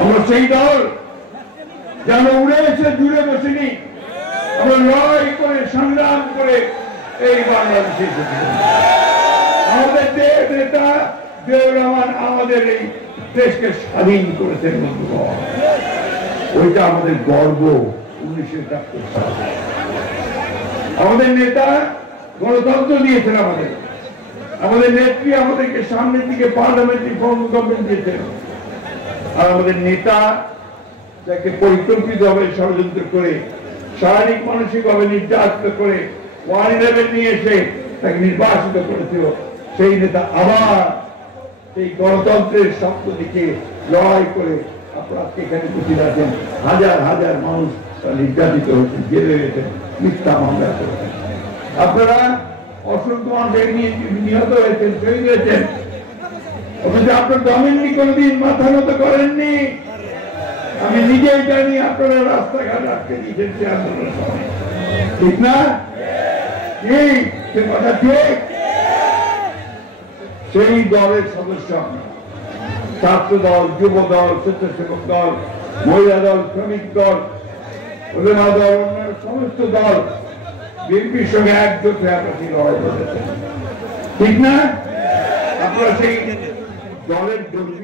আমরা সেই দল যেন উড়ে এসে জুড়ে বসেনি, আমরা লড়াই করে সংগ্রাম করে এই বাংলাদেশে আমাদের দেশ নেতা জিয়াউর রহমান আমাদের এই দেশকে স্বাধীন করেছেন। ওইটা আমাদের গর্ব। 1971 সালে আমাদের নেতা গণতন্ত্র দিয়েছেন, আমাদের নেত্রী আমাদেরকে সামনের দিকে পার্লামেন্টারি ফর্ম গভর্নমেন্ট দিয়েছেন। আর আমাদের নেতা যাকে পরিকল্পিতভাবে ষড়যন্ত্র করে শারীরিক মানসিকভাবে নির্যাতিত করে 111 নিয়ে এসে তাকে নির্বাসিত করেছিল, সেই নেতা আবার সেই গণতন্ত্রের স্বপ্ন দিকে লড়াই করে আপনারা এখানে উপস্থিত আছেন। হাজার হাজার মানুষ নির্যাতিত হয়েছেন, জেলে হয়েছেন, মিথ্যা মামলা করেছেন। আপনারা অসংখ্য মানুষ নিহত হয়েছেন, শহীদ হয়েছেন, অথচ আপনার দমেননি কোনদিন মাথা নত করেননি। আমি নিজেই জানি আপনারা রাস্তাঘাট আটকে দিয়েছেন সে আন্দোলনের সময়, ঠিক না? সে কথা ঠিক। সেই দলের সদস্য ছাত্র দল, যুব দল, স্বেচ্ছাসেবক দল, মহিলা দল, শ্রমিক দল, ওলেমা দল, অন্যান্য সমস্ত দল বিএনপির সঙ্গে একজোট হয়ে আপনাকে লড়াই করেছেন, ঠিক না? আপনারা সেই দলের জন্য